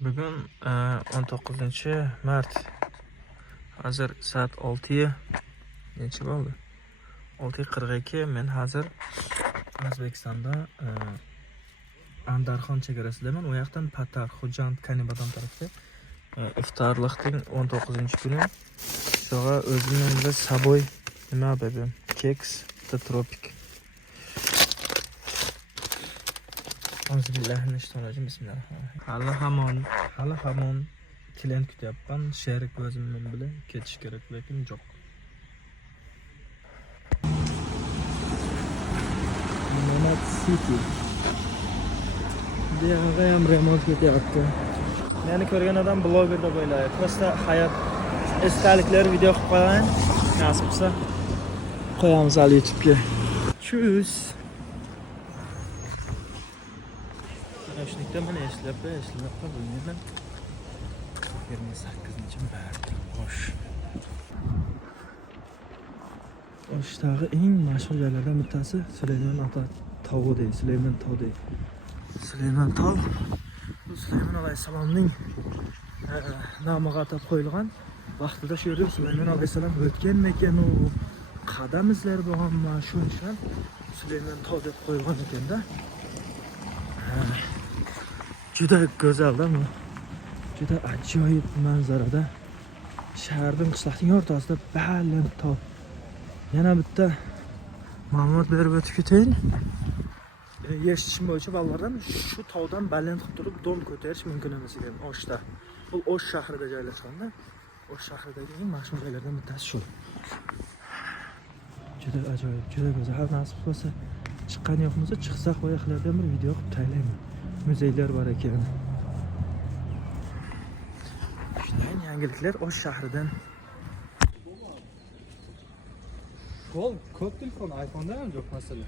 Bugun 19-mart. Hozir soat 6 necha bo'ldi? 6:42. Men hozir O'zbekistonda Andarxon chegarasidaman. U yoqdan Patar, Xo'jand, Kanibadon tarafga iftorlikning 19-kuni. So'g'a o'zimning bilan saboy nima dedim? Keks, tropik. Bismillahirrahmanirrahim. Hali hamon klient kutyapman. Sherik o'zimning bilan ketish kerak, lekin yo'q. Nomad City. Buyoqqa ham remont ketyapti. Meni ko'rgan odam bloger deb o'ylaydi. Просто hayot eskaliklar video qilib qo'yaman. Nasib bo'lsa qo'yamiz al YouTube'ga. Tschüss. Yoshlikda mana eslab bilmayman. 28-mart. Xo'sh. Oshdagi eng mashhur joylardan bittasi Sulaymon tog'i deydi. Sulaymon tog'. Sulaymon alayhisalomning nomiga atab qo'yilgan. Vaqtida shu yerda Sulaymon alayhisalom o'tgan-mekan u qadam izlari bo'lganmi, shu uchun Sulaymon tog' deb qo'yilgan ekanda. Juda go'zalda bu. Juda ajoyib manzarada. Shaharning qishloqning o'rtasida baland tog'. Yana bitta ma'lumot berib o'tib ketayin. Eshitishim bo'yicha bolalardan shu tog'dan baland qilib turib dom ko'tarish mumkin emas ekan Oshda. Bu Osh shahrida joylashganda, Osh shahridagi eng mashhur joylardan bittasi shu. Juda ajoyib, juda go'zal. Har nasib bo'lsa chiqqan yo'qmizda chiqsak qo'yaqlardan bir video qilib taylayman. Muzeylar bor ekan. Shunday yangiliklar Osh shahridan. Vol ko'p telefon iPhone'da ham yo'q masala.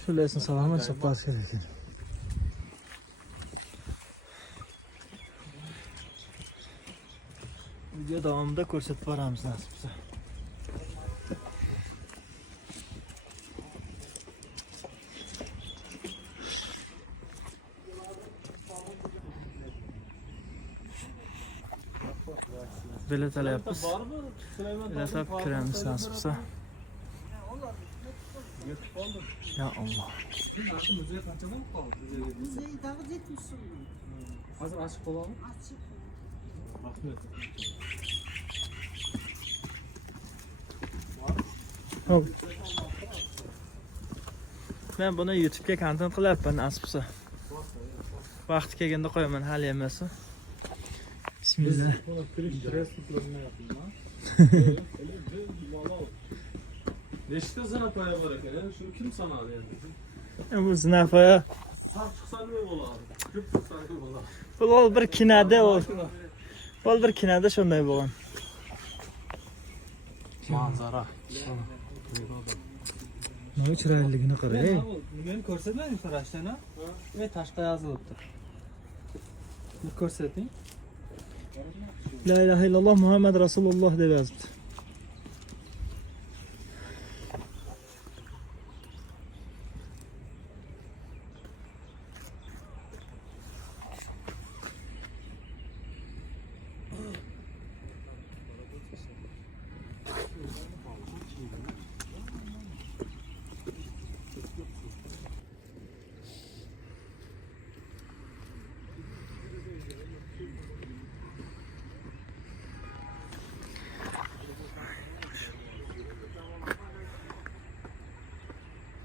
Shularni salomat chopasiz kerak. Video davomida ko'rsatib boramiz nasib bo'lsa. Bilet alyapmiz. Bilet olib kiramiz nasib bo'lsa. Ya Allah. Muzey qanchadan qoldi? Muzey dağı jetmişsin. Hozir ochiq bo'ladimi? Açık. Rahmat. Hop. Men buni YouTube'ga kontent qilyapman nasib bo'lsa. Vaqti kelganda qo'yaman, hali emas. Bismillah. Nechta zinapoya bor ekan? Shuni kim sanadi endi? Bu zinapoya. Sar chiqsa nima bo'ladi? Ko'p chiqsa nima bo'ladi? Bu bir kinoda bir kinoda shunday bo'lgan. Manzara. Nima chiroyligini qarang. Meni ko'rsating so'rashdan-a? Tashqa yozilibdi. Bu ko'rsating. La ilahe illalloh Muhammad Rasululloh deb yozibdi.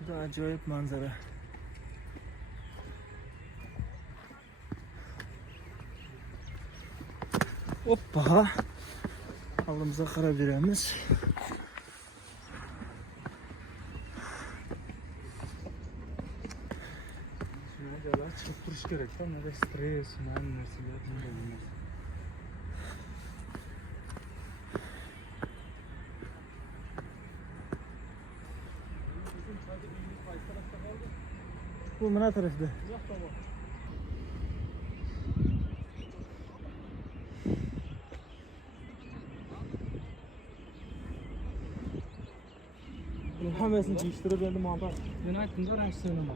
Juda ajoyib manzara. Hoppa. Oldimizga qarab yuramiz. Shunday joylar chiqib turish kerak-da, nima stress, mana narsalar bo'lmaydi. Bu mana tarafda. Hammasini yig'ishtirib endi montaj. Men aytdim-da, ranch so'nama.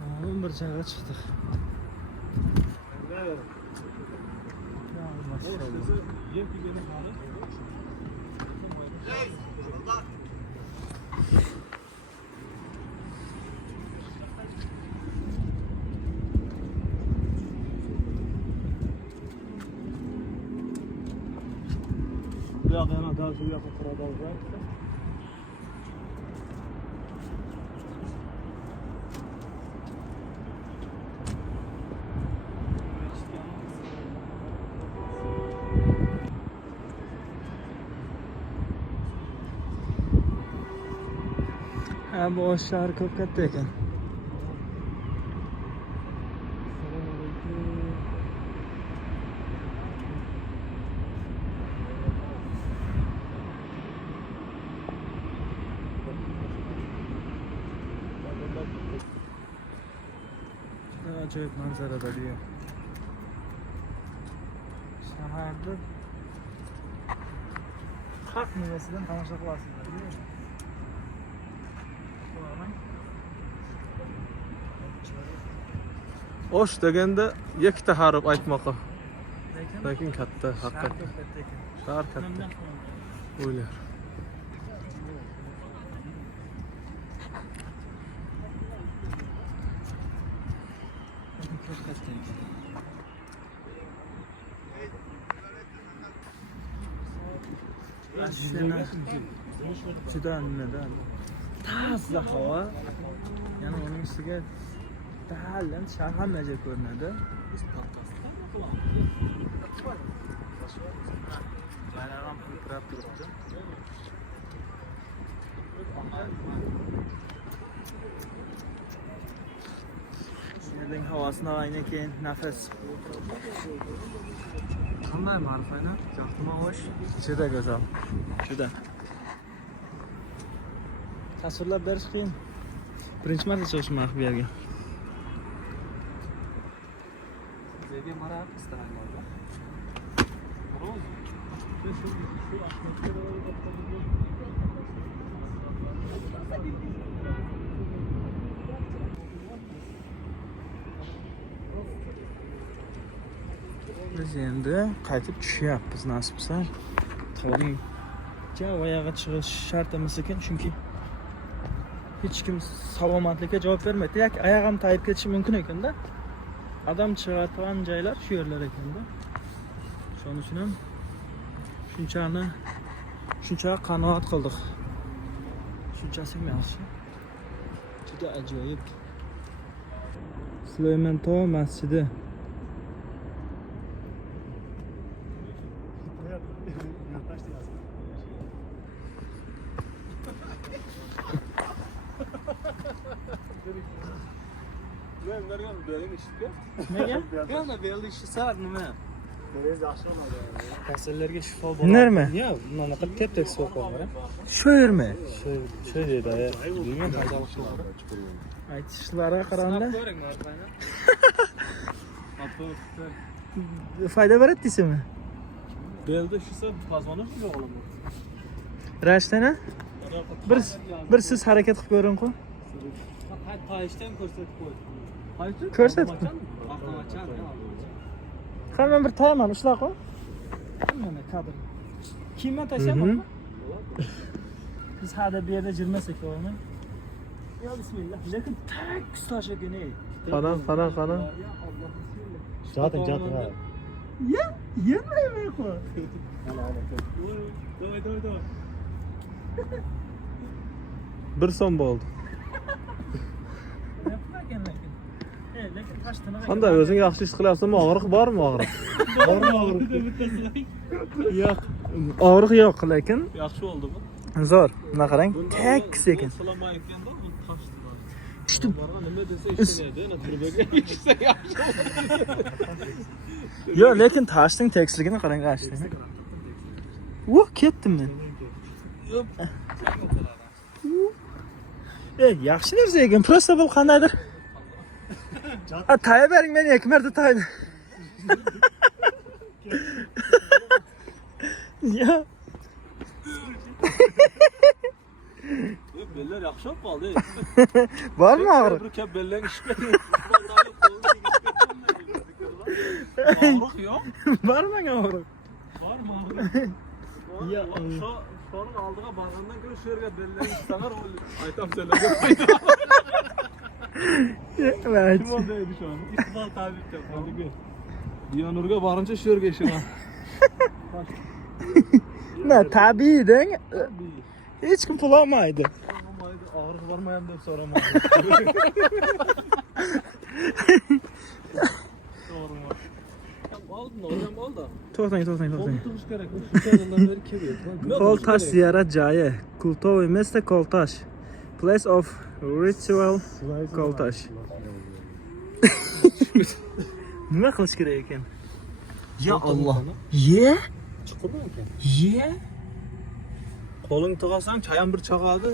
Ma'lum bir joyga chiqdik. Bu yoqqa yana dal shu yoqqa quradi. Ha, bu oshlar ko'p katta ekan. Juda ajoyib manzarada bu yer. Shaharda haq nimasidan tomosha qilasizlar. Osh deganda ikkita harf aytmoqqa. Lekin katta, haqiqatan. Shahar katta. O'ylar. Juda nimada tazza havo. Yana uning ustiga ta'lim shahar hammaga ko'rinadi. Bayram pirpirab turibdi. Yerning havosini olaydan keyin nafas. Qanday ma'rifani? Yaxshimi xo'sh? Juda go'zal. Juda. Tasvirlab berish qiyin. Birinchi marta chiqishman bu yerga. Sizga mara qistaranglar. Biz endi qaytib tushyapmiz nasib bo'lsa. Tog'ning oyog'iga chiqish shart emas ekan, chunki hech kim salomatlikka javob bermaydi. Yoki oyog'im tayib ketishi mumkin ekanda. Odam chiqadigan joylar shu yerlar ekanda. Shuning uchun ham shuncha qanoat qildik. Shunchasi yaxshi. Juda ajoyib. Süleymantoy masjidi. Nega? Yana belli ishi sar nima? Kasallarga shifo bo'ladi. Nima? Yo'q, mana qilib tep-tek suv qo'yinglar. Shu yermi? Shu deydi, bilmayman qanchalik suv. Aytishlariga qaraganda ko'ring, marhayna. foyda beradi deysizmi? Belda ishisa pazmoni yo'q olaman. Rashtana? Bir siz harakat qilib ko'ring-ku. Qayishdan ko'rsatib qo'y. Ko'rsat. Avtomachan. Qani bir tayman ushlab qo'y. Mana kadr. Kiyimni tashlab biz hada bu yerda jirmasak bo'lmi? Ya bismillah. Lekin tak ushlashgan ey. Qana. Zaten. Ya, yermayman qo'y. Давай. 1 so'm bo'ldi. Lekin tashtini. Qanday o'zing yaxshi ish qilyapsanmi? Og'riq bormi, og'riq? Yo'q. Og'riq yo'q, lekin Yaxshi bo'ldi bu. zo'r. Buna qarang, tekis ekan. Silamayotganda u tashdi. Düşdüm. Nima desa ishlaydi, turbaga ishsa yaxshi. Yo, lekin tashning tekisligini qarang, ashting. Ketdim men. Yaxshi narsa ekan, prosta bu qandaydir. Taya bering, men 2 marta taydi. Ya. Beller yaxshi olib qoldi. Bormi og'riq? Bir kap bellang ishga. Og'riq yo'q. Bormi og'riq? Bormi og'riq? Ya Sho'ning oldiga borgandan ko'ra shu yerga bellang ishsalar, aytam senlarga. Kim oldi edi shu an? Iqbol tabib kapaligi. Diyonurga borincha shu yerga ishaman. Ne tabiiy deng. Hech kim pul olmaydi. Og'riq bormayam deb so'ramaydi. Oldin, o'zim oldi. To'xtang. Turish kerak. Shu yerdan beri kelyapti. Koltash ziyorat joyi. Kultovoy место Koltash. Place of ritual Koltash. Nima qilish kerak ekan? Ya Allah. Ye? Chiqdimi ekan? Ye? Qo'ling tig'asang, chayam bir chaqadi.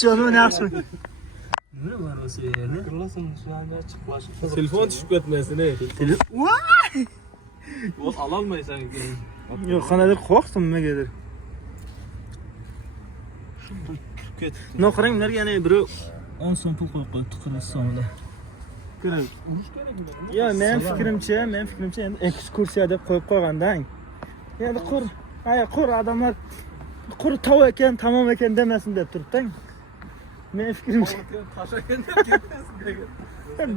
Shuni yaxshi. Nima bor o'sha yerda? Qilasan, shu anda chiqlash. Telefon tushib ketmasin, Voy! O'z ololmaysan keyin. Yo'q, qanaqa qo'rqdim nimagadir. Ketdi. No, qarang, ularga yana biri 10 so'm pul qo'yib qo'yibdi, qirg'iz so'mida. Ko'ring. Urush kerakmi? Yo, men fikrimcha endi ekskursiya deb qo'yib qo'ygandang. Endi qur odamlar qur tov ekan, tamom ekan demasin deb turibding. Men fikrimcha Tashakkanda ketmasin.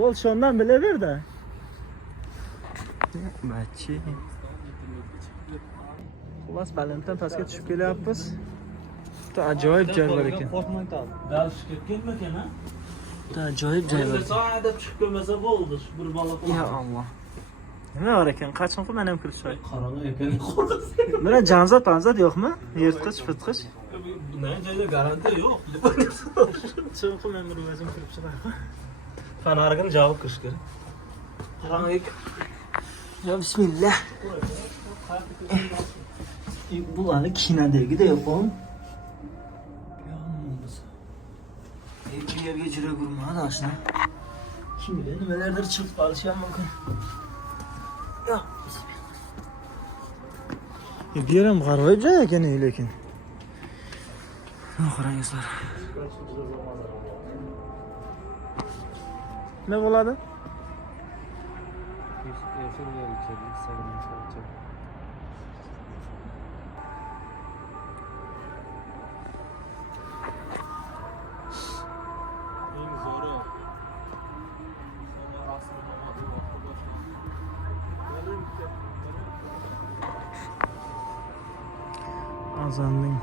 o'l shondan bilaver-da. Machi. Xullas, balanddan pastga tushib kelyapmiz. Juda ajoyib joy bor ekan. Dal ketganmi ekan, ha? Juda ajoyib joy bor. Soada tushib kelmasa bo'ldi, bir bola Ya Allah. Nima bor ekan? Qachon men ham kirib chiqay. qarang ekan. Mana panzat yo'qmi? Yirtqich. Bunday joyda garantiya yo'q. So'qi men bir o'zim kirib chiqay. Fanargin javob qilish kerak. Qarang ekan. Ya bismillah. Bularni kinodagida yo'qmi? Bu yerga jira gurmadi ashna. Kim bilir nimalardir chiqib qolishi ham mumkin. Ya. Bu yer ham g'aroyib joy ekan, lekin. Qarangizlar. Ne bo'ladi? Azanning.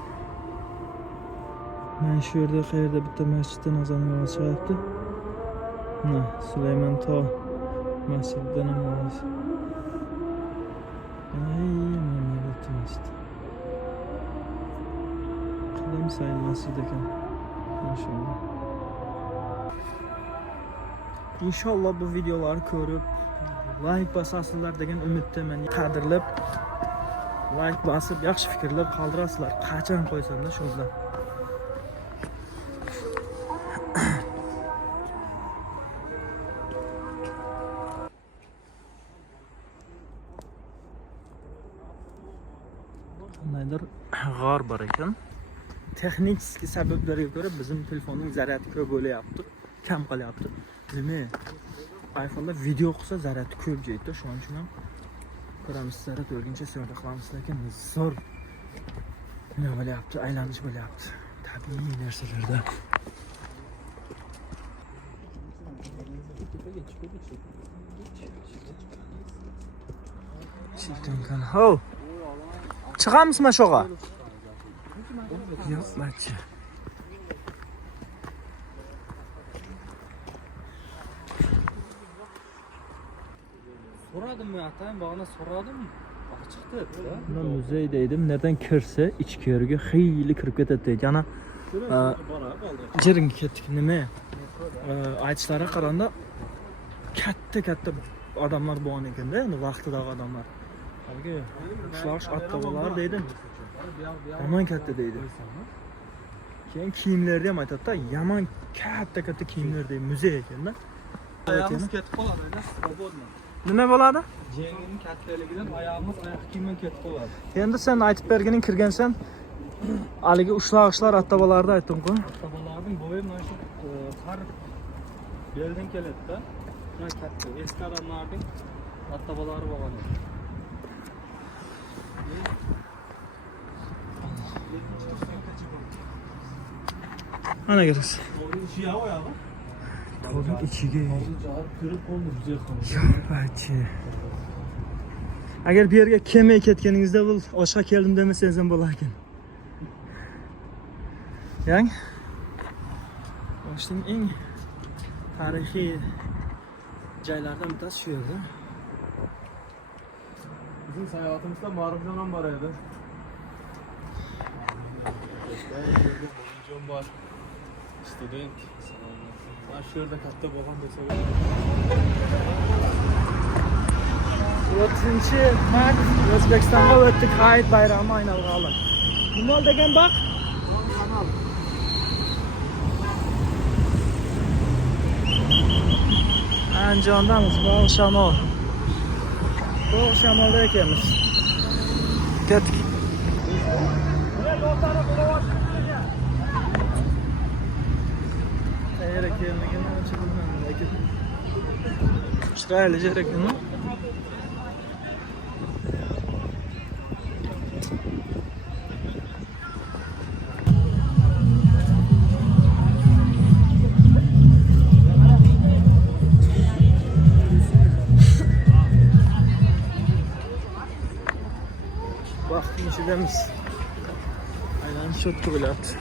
Men shu yerda qayerda bitta masjiddan azon o'qishyapti. Süleyman Tog' masjididan namoz. Mana masjid. Qadam sayin masjid ekan. Inshaalloh. Inshaalloh bu videolarni ko'rib like bosasizlar degan umiddaman. Qadrlab like bosib, yaxshi fikrlar qoldirasizlar. Qachon qo'ysam-da shunda. Qandaydir g'or bor ekan. Texnik sabablarga ko'ra bizim telefonning zaryadi ko'p bo'layapti, kam qolyapti. Nima? iPhone'da video qilsa zaryadi ko'p joyda, shuning uchun ham ko'ramiz, zaryad o'rguncha siyoda qilamiz, lekin zo'r nima bo'layapti, aylanish bo'layapti. Tabiiy narsalarda. Chiltonkan. Ho. Chiqamizmi sho'g'a? Yo'q, machi. So'radim men atayim, bog'ona so'radim. Chiqdi. Men muzey deydim, nereden kirsa ichkariga xeyli kirib ketadi. Yana Bora qoldi. Jiringga ketdik. Nima? Aytishlariga qaraganda katta odamlar bo'lgan ekanda, endi vaqtidagi odamlar. Haligi ushlash attabalar deydi. Yomon katta deydi. Keyin kiyimlarni ham aytadi-da, yomon katta kiyimlar deydi, muzey ekanda. Oyog'imiz ketib qoladi, svobodno. Nima bo'ladi? Jengining kattaligidan oyog'imiz oyoq kiyimdan ketib qoladi. Endi sen aytib berganing kirgansan, haligi ushlag'ishlar attabalarni aytdim-ku. Tabalarning bo'yi mana shu har beldan keladi-da. Mana katta eski odamlarning attabalari bo'lgan. Ana görürsün. Şiya oyog'i. Qo'lning ichiga. Kirib qoldi bizga ham. Yo'q, agar bu yerga kelmay ketganingizda bu oshga keldim demasangiz ham bo'lar ekan. Yang Toshkentning eng tarixiy joylaridan bittasi shu yerda. Bizim seyahatimizde Marufcan ham bor edi. Marufcan bor. Student. Mana shu yerda katta bo'lgan desa. 30-mart O'zbekistonga o'tdik, Hayit bayrami aynalg'ali. Nima degan baq? Kanal. Anjondamiz, Bog' Shamol. Bog' Shamolda ekanmiz. Ketdik. Qayerga kelmagan uncha bilmadim, lekin chiroyli joy ekan. Vaqtning ichidamiz. Aylanib cho'tqa bo'lyapti.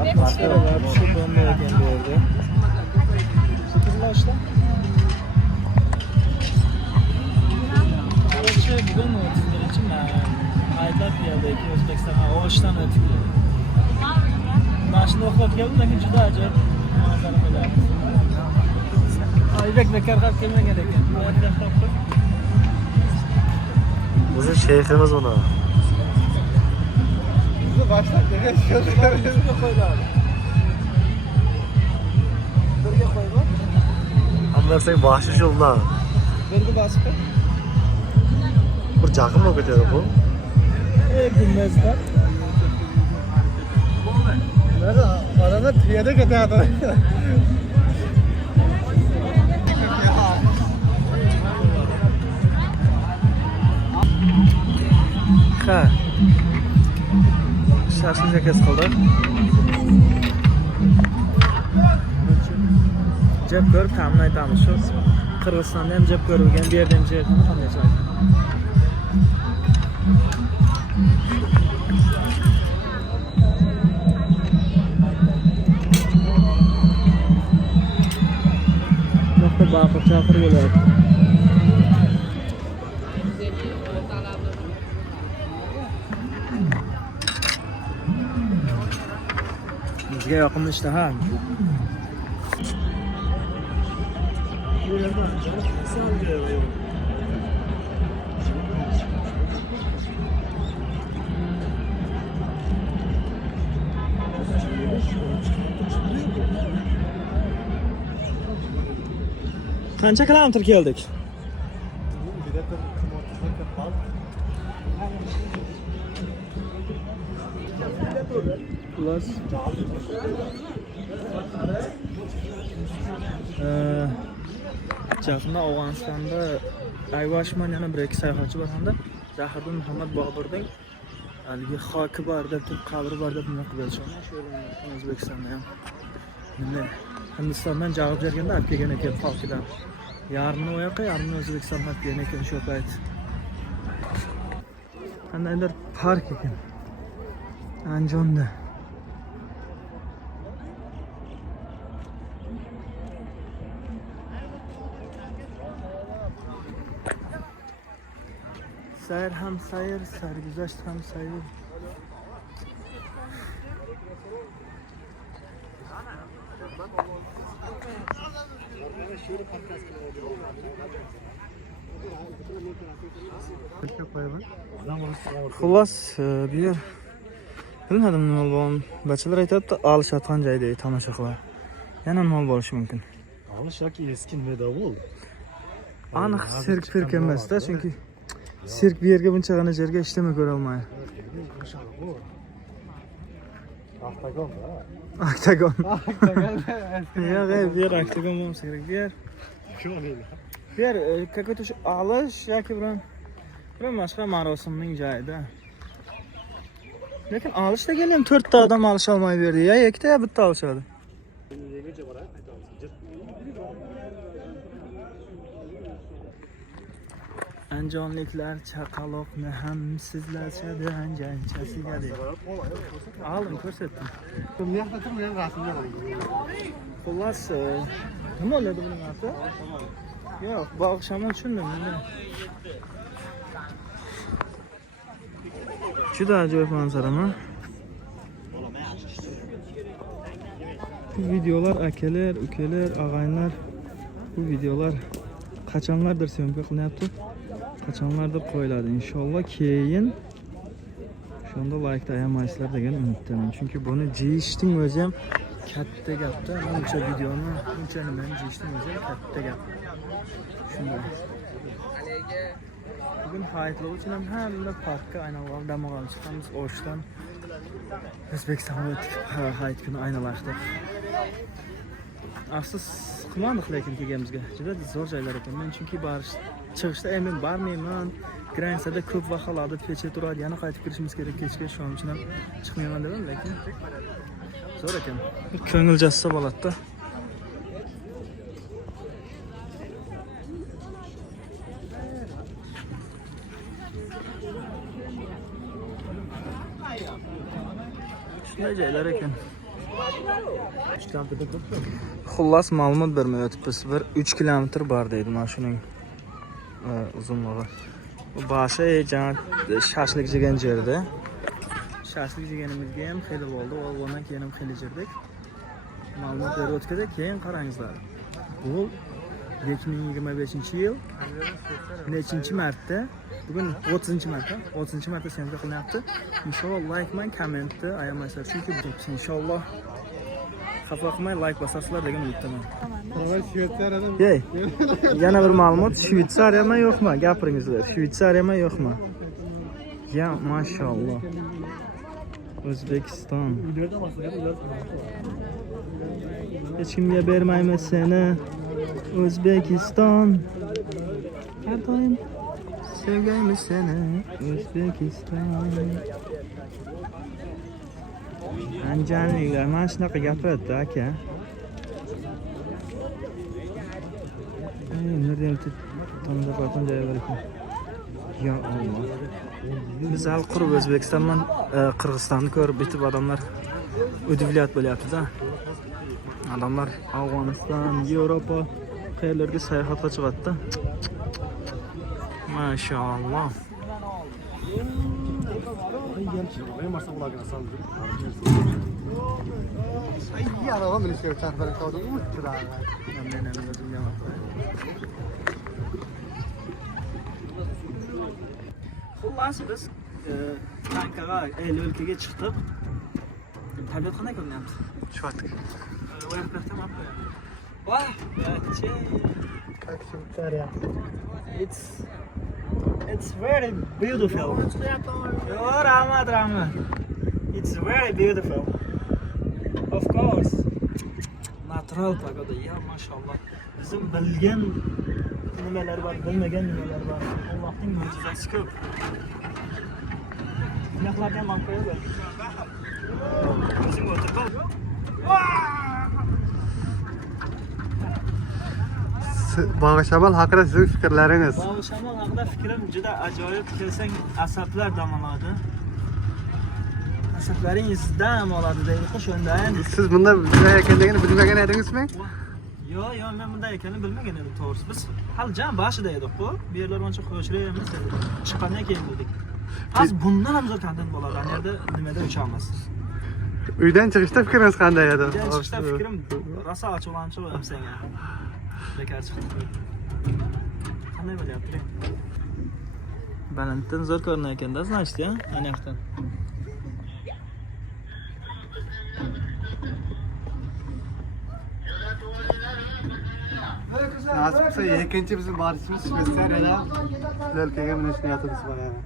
Atmosferalar shu bunday ekan bu yerda. Fikrlashda. Qarshi bugun 31-may. Hayitlar keldik O'zbekistonga O'shdan o'tib. Mashina o'qib keldim, lekin juda ajoyib manzara bo'lyapti. Aybek bekor qolib kelmagan ekan. Muayyan topib. Bizim şeyhimiz ona. Bizni başlab bergan sho'rlarimizni qo'yadi. Birga qo'yib. Ama sen bahşiş yoluna. Birga basib. Bir jakım mı gidiyor bu? Bilmezler. Nerede? Arada tuyada gidiyordu. Ha. Şaşın jakası qildik. Jeb ko'rib ta'min aytamiz. Shu Qirg'izistonda ham jeb ko'rilgan, bu yerda ham jeb qanday joy? Nokta baqir chaqir bo'lyapti. Bizga yoqimli ishtaha. Qancha kilometr keldik? Plus Jafna Afg'onistonda Ayvashman yana bir ikki sayohatchi bor hamda Zahirdin Muhammad Boburning haligi xoki bor deb turib qabri bor deb nima qilib o'tishgan. Shu O'zbekistonda ham. Nima Hindistondan javob berganda olib kelgan ekan xalqidan. Yarmini u yoqqa, yarmini O'zbekistonga olib kelgan ekan shu payt. Qandaydir park ekan. Andijonda. Sayr ham sayr, sarguzasht ham sayr. Xullas, bu yer bilmadim nima bo'lgan. Bachalar aytadi, olishayotgan joyda tomosha qilib. Yana nima bo'lishi mumkin? Alış yoki eski nima bo'ldi? Aniq sirk emasda, chunki sirk bu yerga bunchagina yerga ishlama ko'ra olmaydi. Oktagon da. Oktagon. Yo'q, bu yer oktagon bo'lmasa kerak. Bu yer bu yer какой-то shu olish yoki biron boshqa marosimning joyida. Lekin olishda ham 4 ta odam olisha olmay berdi. Ya ikkita ya bitta olishadi. Anjonliklar chaqaloqni ham sizlashadi anjanchasiga deb. Aldim, ko'rsatdim. Xullas, nima bo'ladi buning ati? Yo'q, bog' shamol tushundim men. Juda ajoyib manzarami? Bu videolar akalar, ukalar, og'aynilar bu videolar qachonlardir syomka qilinyapti. Qachonlardir qo'yiladi. Inshaalloh keyin shunda like ayamaysizlar degan umiddaman. Chunki buni jeyishning o'zi ham katta gapda. Buncha videoni, buncha nimani jeyishning o'zi ham katta gap. Shunday. Bugun hayitlar uchun ham hamma parkka aylanib dam olib chiqamiz. O'shdan O'zbekistonga o'tib hayit kuni aylanashdi. Afsus qilmadik lekin kelganimizga. Juda zo'r joylar ekan. Men chunki chiqishda men bormayman. Gransada ko'p vaqt oladi, pecha turadi. Yana qaytib kirishimiz kerak kechga, shuning uchun ham chiqmayman dedim, lekin zo'r ekan. Ko'ngil jassa bo'ladi-da. Shunday joylar ekan. Xullas ma'lumot bermay o'tibmiz. 3 kilometr bor deydi mashining uzunligi. Bu boshi shashlik yegan yerda. Shashlik yeganimizga ham xeyli bo'ldi. O'g'londan keyin ham xeyli yerdik. Ma'lumot berib o'tganda keyin qarangizlar. Bu 2025-yil nechinchi marta? Bugun 30-marta. 30-marta syomka qilinyapti. Inshaalloh like man, kommentni ayamaysizlar. Chunki inshaalloh xafa qilmay like bosasizlar degan umiddaman. Yey. Yana bir ma'lumot, Shveysariyami yo'qmi? Gapiringizlar. Shveysariyami yo'qmi? Ya, mashalloh. O'zbekiston. Hech kimga bermaymiz seni. O'zbekiston. Har doim sevgaymiz seni. O'zbekiston. Anjanliklar mana shunaqa gapiradi aka. Nereden tanıdık vatan joyi bor ekan. Ya Allah. Biz hal qurib O'zbekistondan Qirg'izistonni ko'rib bitib odamlar udivlyat bo'lyapti-da. Adamlar Afg'oniston, Yevropa qayerlarga sayohatga chiqadi-da. Maşallah. Xullas biz tankaga o'lkaga chiqdik. Tabiat qanday ko'rinyapti? Chiqdik. Wow, it's very beautiful. Rahmat. It's very beautiful. Of course. Natural pagoda. Ya maşallah. Bizim bilgan nimalar bor, bilmagan nimalar bor. Allohning mo'jizasi ko'p. Bunaqa ham qo'yadi. O'zing o'tirib. Bog'ishamol haqida sizning fikrlaringiz? Bog'ishamol haqida fikrim juda ajoyib. Kelsang asablar dam oladi. Asaplaringiz dam oladi deydi. Shundan. Siz bunda nima ekanligini bilmagan edingizmi? Yo, men bunday ekanini bilmagan edim to'g'risi. Biz hali jam boshida edik bu. Bu yerlar ancha qo'shilib emas edi. Chiqqandan keyin bildik. Hozir bundan ham zo'r kontent bo'ladi. Bu yerda nimada uchamiz. Uydan chiqishda fikringiz qanday edi? Uydan chiqishda fikrim rosa ochiqlanib qo'yam senga. Bekor chiqdi. Qanday bo'lyapti? Balanddan zo'r ko'rinar ekan-da, значит, ya, aniqdan. Nasib qilsa ikkinchi bizim borishimiz Shveysariyada o'lkaga minish niyatimiz bor yana.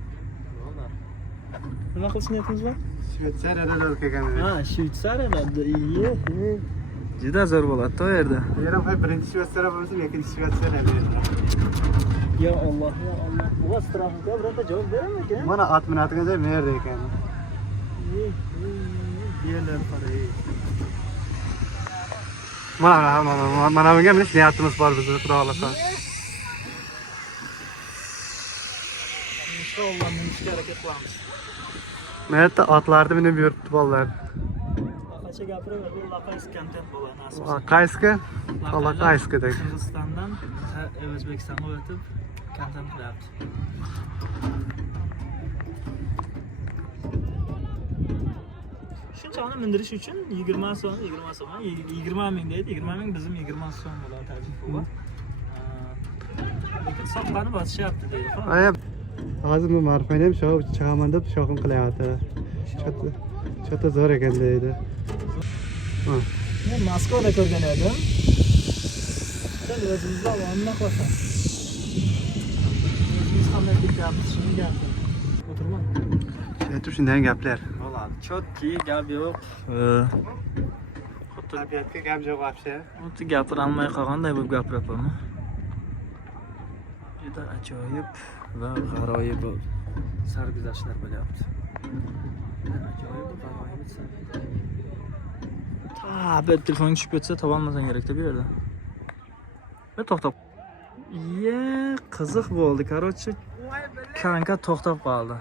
Nima qilish niyatimiz bor? Shveysariyada o'lkaga minish. Ha, Shveysariyada. Iye. Juda zo'r bo'ladi-da u yerda. Yerim hay birinchi Shveysariya bo'lsa, ikkinchi Shveysariyada. Ya Allah, ya Allah. Bu strafga birorta javob beramiz-ku? Mana at minadigan joy nerede ekan? Yerlar qarang. Mana bunga minish niyatimiz bor bizni, xudo xolasa. Inshaalloh minishga harakat qilamiz. Mana yerda otlarni minib yuribdi bolalar. Qancha gapiraverdi, laqaysi kontent bo'ladi nasib. Qaysi? Qaysi dek. Qirg'izistondan O'zbekistonga o'tib kontent qilyapti. Shunchani mindirish uchun 20 so'm, 20 ming deydi. 20 ming bizim 20 so'm bo'ladi tarjima bu. Lekin soqqani bosishyapti deydi. Ay, hozir bu marfani ham shoh chiqaman deb shohim qilyapti. Chota zo'r ekan deydi. Men Moskvada ko'rgan edim. Sen o'zingizda olma qo'ysan. O'zingiz qanday ketyapsiz shuni gapir. O'tirma. Aytib shunday gaplar. Bo'ladi. Chotki gap yo'q. Tabiatga gap yo'q вообще. O'zi gapirolmay qolganday bo'lib gapiryapman. Juda ajoyib va g'aroyib sarguzashtlar bo'lyapti. Ajoyib va g'aroyib sarguzashtlar. Bir telefon tushib ketsa topolmasang kerak-da bu yerda. Bir to'xtab. Ye, qiziq bo'ldi. Короче, kanka to'xtab qoldi.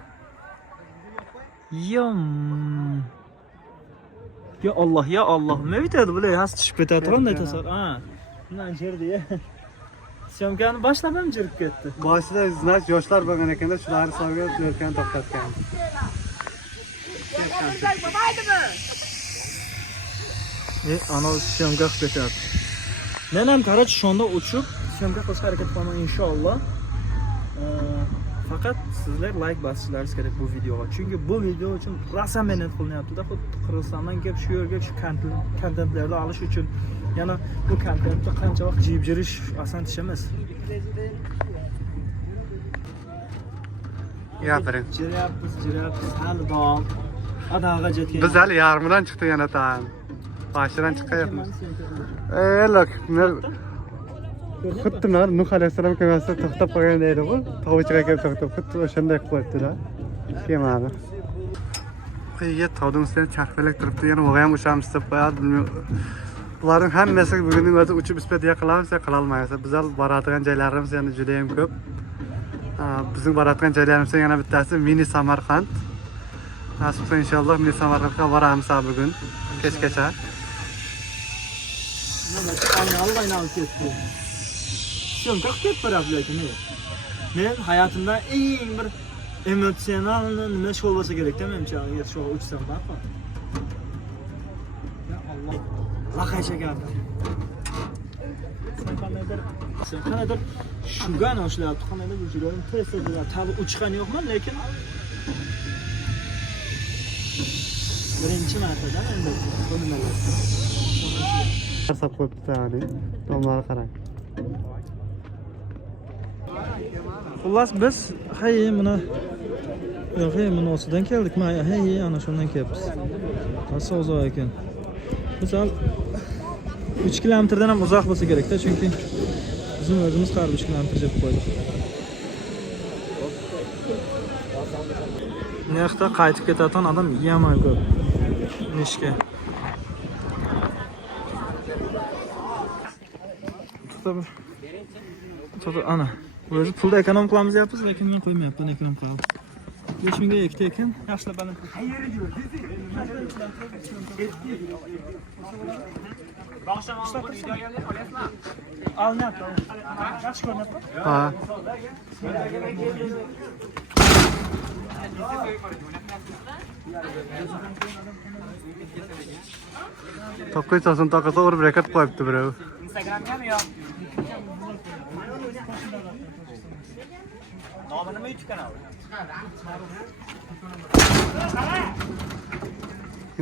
Ya Allah, ya Allah. Ne bitadi bular? Has tushib ketadiganday tasavvur. Ha. Bundan jerdi ya. Syomkani boshlab ham jirib ketdi. Boshida znash yoshlar bo'lgan ekanda shularni solga o'lkani to'xtatgan. Ana syomka qilib ketyapti. Men ham короче shonda uchib syomka qilishga harakat qilaman inshaalloh. Faqat sizlar like bosishlaringiz kerak bu videoga. Chunki bu video uchun rosa mehnat qilinyapti-da. Qirg'izistondan kelib shu yerga shu kontentlarni olish uchun. Yana bu kontentni qancha vaqt jiyib jirish oson ish emas. Gapiring. Jiryapmiz, hali davom. Adag'a jetgan. Biz hali yarmidan chiqdik yana tan. Boshidan chiqyapmiz. Look, xuddi Nuh alayhissalom kemasida to'xtab qolgan edi bu. Tovuchiga kelib to'xtab, xuddi o'shanday qilyapti-da. Kemani. Qo'yga tog'ning ustidan charxfelak turibdi, yana o'g'ay ham o'shamiz deb qo'yadi. Bularning hammasi bugunning o'zi uchib isbatiga qilamiz, qila olmaymiz. Biz ham boradigan joylarimiz yana juda ham ko'p. Bizning boradigan joylarimiz yana bittasi Mini Samarqand. Nasib qilsa inshaalloh Mini Samarqandga boramiz bugun kechgacha. Aylanib ketdi. Syomka qilib beradi lekin. Men hayotimda eng bir emotsional nima show bo'lsa kerak-da menimcha, agar show uçsam barqa. Ya Allah. Laqaycha gapir. Sen qanaqadir shugan oshlayapti, qanaqadir yuragiim tez-tezlar, tabi uchgan yo'qman, lekin birinchi martadan endi ko'nimalar. Sab qo'yibdi tani. Tomlari qarang. Xullas biz buni buni osidan keldik. Ana shundan kelibmiz. Qancha uzoq ekan. Biz 3 kilometrdan ham uzoq bo'lsa kerak-da, chunki bizim o'zimiz qarib 3 kilometr deb qo'ydik. Nexta qaytib ketadigan odam yamay ko'p. Nishga. Ana. O'zi pulda ekonom qilamiz deyapmiz, lekin men qo'ymayapman, ekonom qilamiz. 5000 ga ikkita ekan. Yaxshilab baland. Alnyapti. Yaxshi ko'rinadi. Ha. To'qqiz to'qson to'qqiz urib rekord qo'yibdi birov. Instagramgami yo'q? Nomi nima YouTube kanali?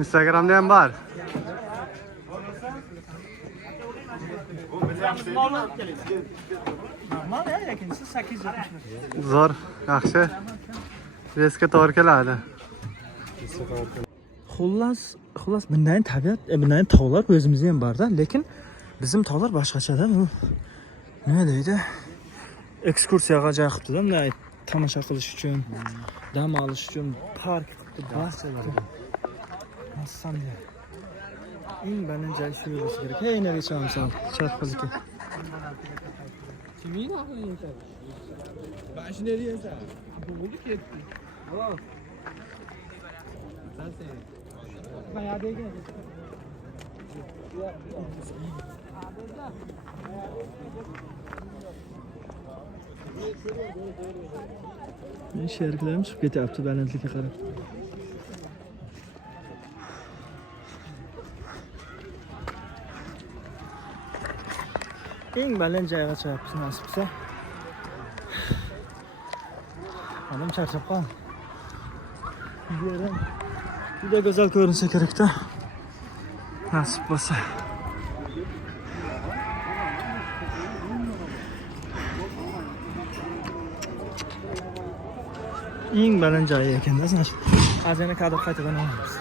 Instagramda ham bor. Normal lekin siz 870. Zo'r, yaxshi. Resga to'g'ri keladi. Xullas bunday tabiat, bunday tog'lar o'zimizda ham bor-da, lekin bizim tog'lar boshqacha-da. Bu nima deydi? Ekskursiyaga joy qilibdi-da, bunday tomosha qilish uchun, dam olish uchun park qilibdi, barchalarga. Massanda. Eng baland joy shu bo'lsa kerak. Hey, nega chiqamiz? Charxo'zga. Kimin aqli yetadi? Mashina deysan. Bu ketdi. Alo. Sen. Bayadagi. Sheriklarimiz chiqib ketyapti balandlikka qarab. Eng baland joyga chiqyapmiz nasib bo'lsa. Adam charchab qoldi. Juda go'zal ko'rinsa kerak-da. Nasib bo'lsa. Eng baland joy ekan-da, sanash. Azana kadr qaytadan olamiz.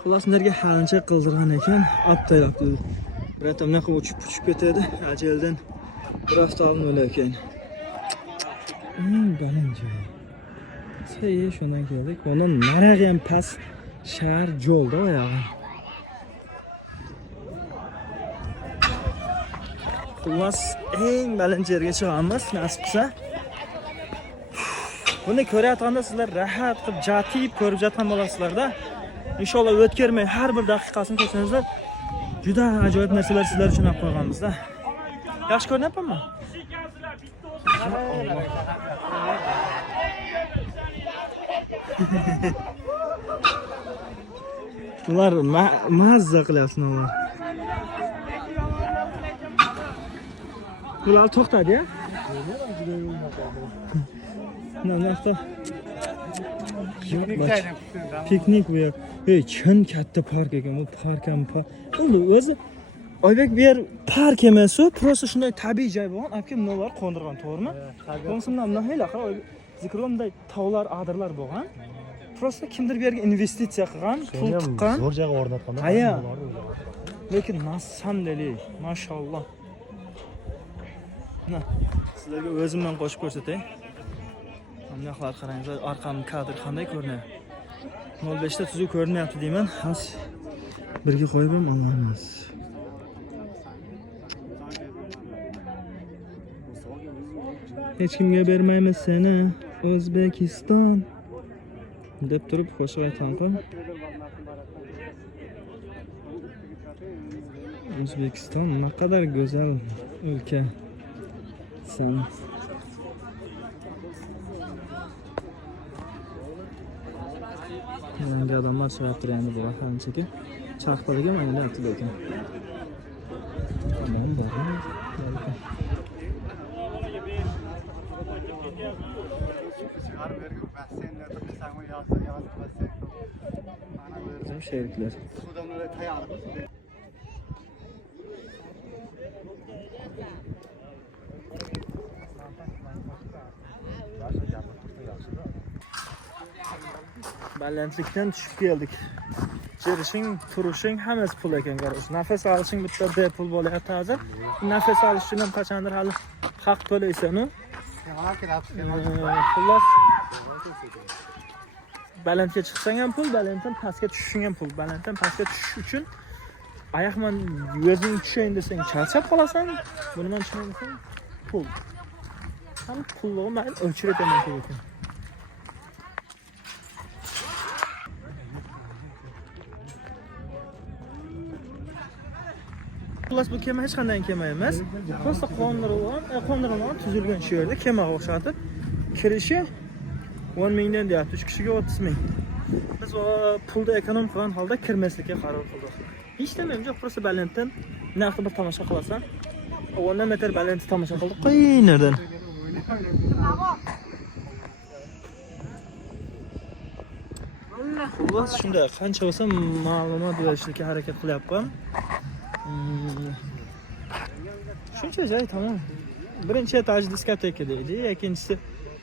Xullas nerga hancha qildirgan ekan, aptaylabdi. Biratam naqa uchib ketadi. Ajaldan bir hafta oldin o'lakan. Baland joy. Say shundan keldik. Bundan narag'i ham past shahar yo'lda oyog'i. Xullas eng baland yerga chiqamiz, nasib bo'lsa. Buni ko'rayotganda sizlar rahat qilib jatib ko'rib jatgan bo'lasizlar-da. Inshaalloh o'tkirmay har bir daqiqasini ko'rsangizlar, juda ajoyib narsalar sizlar uchun olib qo'yganmiz-da. Yaxshi ko'ryapmanmi? Ular mazza qilyapti ular. Ular to'xtadi-ya? Nafta. Piknik bu yer. Ey, chin katta park ekan, bu park ham park. Unda o'zi Oybek bu yer park emas-ku, просто shunday tabiiy joy bo'lgan. Apkim nimalar qo'ndirgan, to'g'rimi? Qo'nsimdan nahayla qara, zikromday tog'lar, adirlar bo'lgan. Просто kimdir bu yerga investitsiya qilgan, pul tiqqan. Zo'r joyga o'rnatganda. Aya. Lekin nasamdalik, mashalloh. Mana sizlarga o'zimdan qo'shib ko'rsatay. Qanday qarangizlar, orqamni kadr qanday ko'rinadi? 05 da tuzuq ko'rinmayapti deyman. Has birga qo'yib ham olamiz. Hech kimga bermaymiz seni, O'zbekiston deb turib qo'shiq aytdim. O'zbekiston naqadar go'zal o'lka. Sen yangi odamlar chiqib endi bu qanchaki charxpalaga mana aytdi ekan. Tamam, bormi? Bizim şerikler. Balandlikdan tushib keldik. Jirishing, turishing hammasi pul ekan qarang. Nafas olishing bitta bepul bo'lyapti hozir. Nafas olish uchun ham qachondir hali haq to'laysan-ku. Xullas balandga chiqsang ham pul, balanddan pastga tushishing ham pul. Balanddan pastga tushish uchun oyoqman o'zing tushayin desang charchab qolasan. Bundan tushmaysan pul. Ham pullig'i men o'chirib ekan. Xullas bu kema hech qanday kema emas. Prosta qo'ndirilgan tuzilgan shu yerda kemaga o'xshatib kirishi 10 mingdan deyapti, 3 kishiga 30 ming. Biz o pulda ekonom qilgan holda kirmaslikka qaror qildik. Hech nima yo'q, prosta balentdan narxni bir tomosha qilasan. 10 metr balentni tomosha qildik. Qaynerdan? Xullas shunday, qancha bo'lsa ma'lumot berishga harakat qilyapman. Shuncha joy tamam. Birinchi etaj diskoteka deydi, ikkinchisi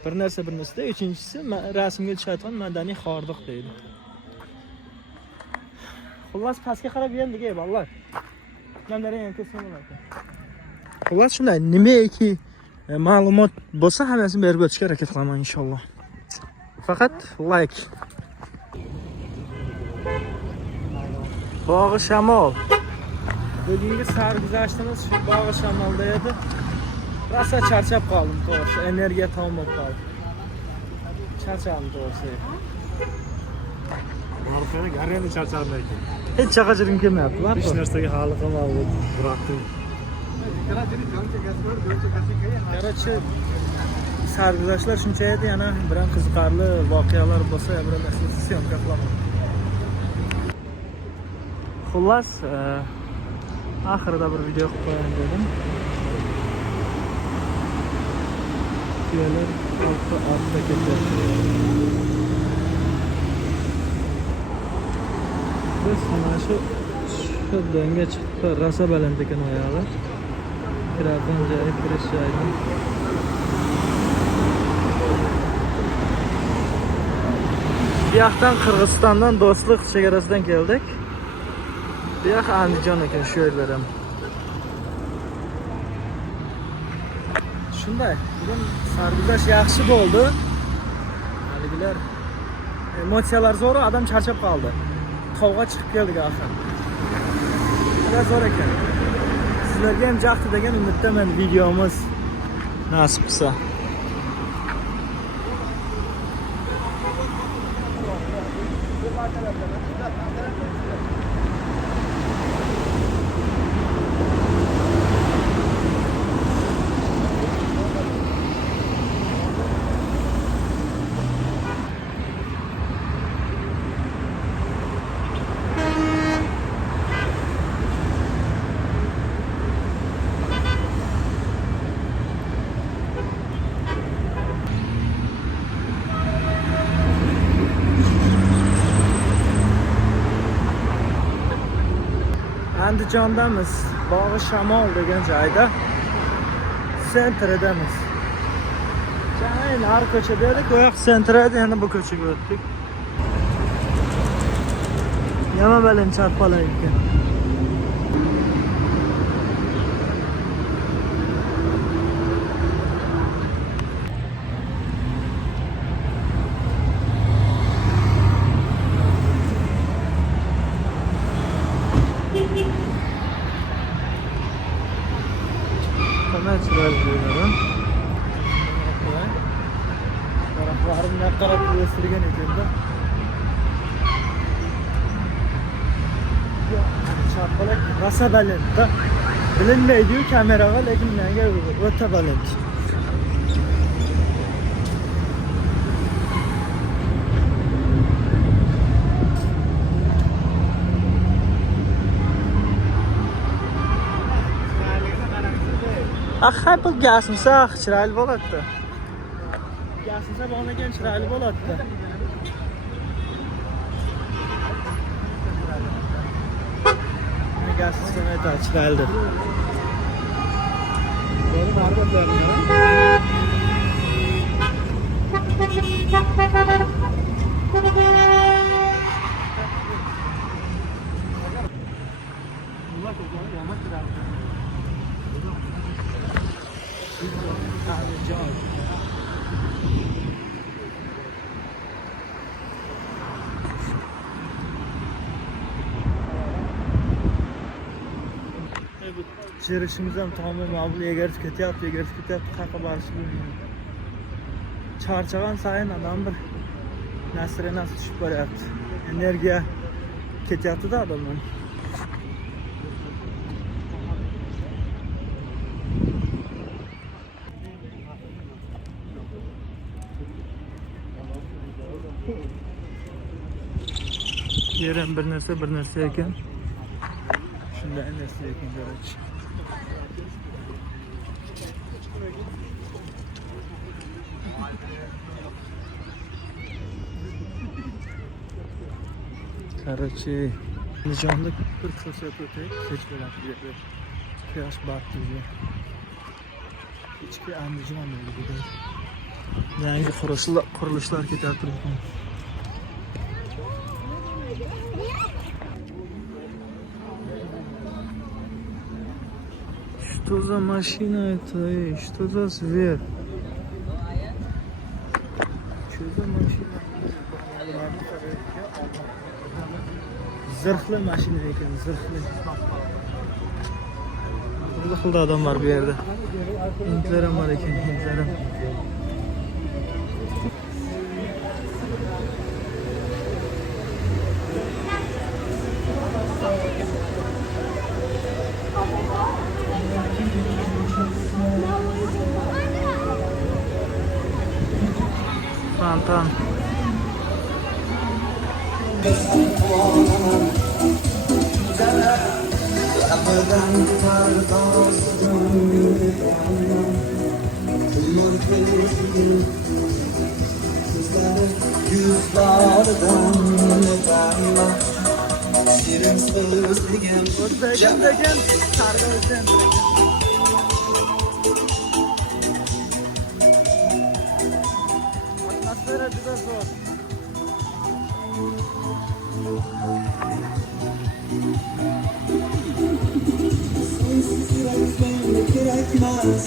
bir narsada, uchinchisi rasmga tushadigan madaniy xordiq deydi. Xullas pastga qarab yendiga ballar. Namlarga ham ko'rsam bo'ladi. Xullas shunday, nimaiki ma'lumot bo'lsa hammasini berib o'tishga harakat qilaman inshaalloh. Faqat like. Bog'i shamol. Bugungi sarguzashtimiz shu bog'i shamolda edi. Rosa charchab qoldim to'g'risi, energiya tomib qoldi. Charchadim to'g'risi. Marhaba, garani charchadim ekan. Hech chaqachirim kelmayapti, va Hech narsaga hali qilmadi, bıraktım. Qarachi sarguzashtlar shuncha edi, yana biron qiziqarli voqealar bo'lsa, bir narsa syomka qilaman. Xullas, oxirida bir video qilib qo'yaman dedim. Tuyalar ortda ketyapti. Biz mana shu donga chiqdi, rosa baland ekan oyog'i. Kiradigan joyi, kirish joyi. Bu yoqdan Qirg'izistondan Do'stlik chegarasidan keldik. Bu yoq Andijon ekan, shu yerlar ham. Shunday, bugun sarguzash yaxshi bo'ldi. Haligilar emotsiyalar zo'r, odam charchab qoldi. Tog'ga chiqib keldik axir. Juda zo'r ekan. Sizlarga ham jaqti degan umiddaman videomiz nasib qilsa. Andijondamiz, Bog'i Shamol degan joyda sentridamiz. Keyin har ko'chada edik, bu yoq sentr edi, endi bu ko'chaga o'tdik. Yana baland charpalar ekan. Chiroyli. Taraflarimni qarab o'stirgan ekan-da. Charpalak rosa baland-da. Bilinmaydi-yu kameraga, lekin menga o'ta baland. Axay bu gasmisa chiroyli bo'ladi. Gasmisa bo'lmagan chiroyli bo'ladi. Gasmisa aytadi chiroyli. Buni baribir Jirishimiz ham tamom mabul egarib ketyapti, qaqa borish bilmayman. Charchagan sayin odam bir nasr tushib boryapti. Energiya ketyapti-da odamdan. yer ham bir narsa ekan. Shunday narsa ekan, qarang. Короче, Andijonda bir ko'rsatib o'taylik, hech bo'ladi bu yerda. Quyosh batdi. Ichki Andijon dedi. Yangi qurilishlar ketyapti. Что за машина это? Что за зверь? Что за машина? Zırhlı mashina ekan, zırhlı. Xilda odam var bu yerda. Hindlar ham bor ekan, hindlar ham. Fontan. Atmosfera juda zo'r. Gerekmez,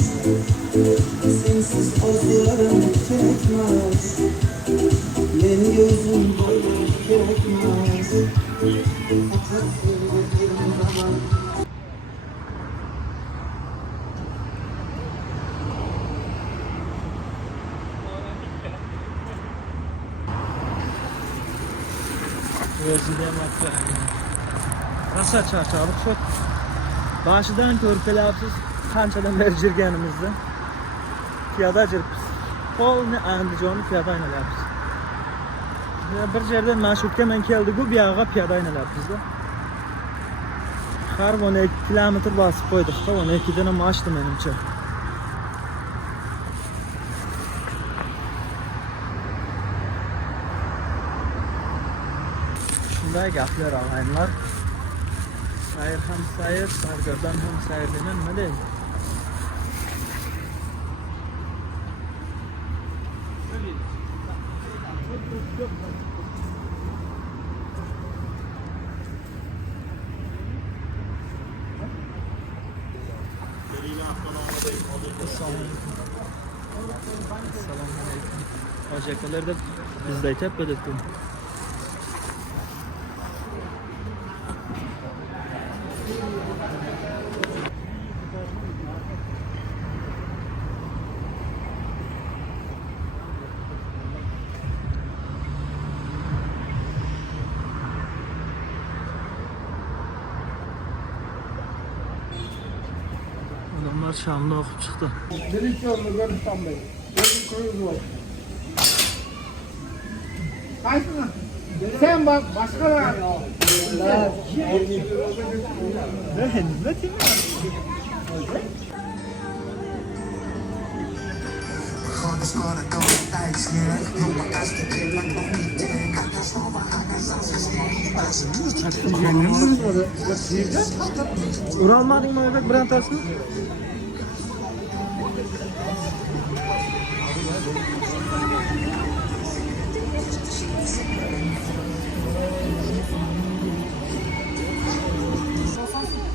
sensiz özlerim gerekmez, yeni gözüm böyle gerekmez. Fakat sevdiğim zaman O'zida ham otgan. Rosa charchadik shu. Boshidan ko'rib kelyapsiz, qanchadan beri yurganimizni. Piyoda yuribmiz. Polni Andijonni piyoda aylanamiz. Bir yerdan marshrutka keldik-ku, bu yoqqa piyoda aylanamiz-da. Har 12 kilometr bosib qo'ydik. 12 dan ham oshdi menimcha. Shunday gaplar og'aynilar. Sayr ham sayr, sargardon ham sayr degan nima deydi? Assalomu alaykum. Hoji akalar deb bizda aytyapti deb. Adamlar Şam'da okup çıktı. Birinchi o'rinni ko'rib tanlaydi. O'zim ko'rib bor. Qaysini? Sen bak boshqalar. Uralmadın mı Aybek birantasını?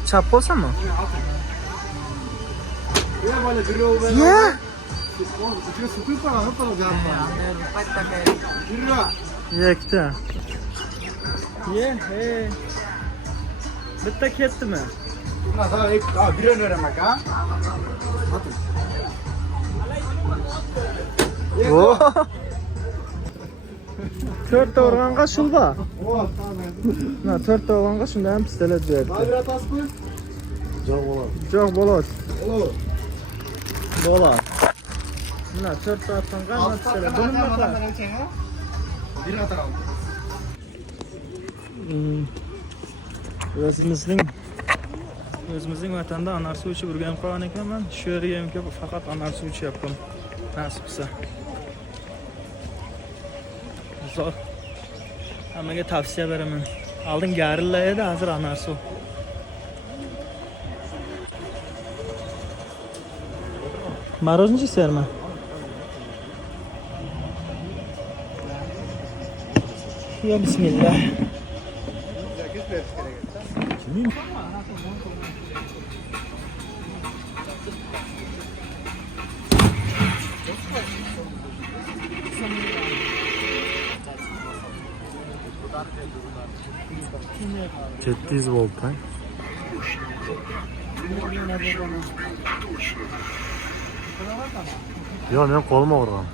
Çap olsa mı? Ya. Yekti. Ye he. Bitta ketdimi? Bir öneremek ha. Oo. 4 ta urganga shulba. Na 4 ta urganga shunda ham pistolet berdi. Jo'q bo'ladi. Bo'ladi. Mana 4 ta atganga pistolet. Buni nima qiladi? Bir atar oldu. o'zimizning vatanda anar suv ichib o'rganib qolgan ekanman. Shu yerga ham kelib faqat anar suv ichyapman. Nasib bo'lsa. Zo'r. Hammaga tavsiya beraman. Oldin garilla edi, hozir anar suv. Мороженое серма. Ya bismillah. Ciddiyiz volta. Yo, men qo'lim og'rigan.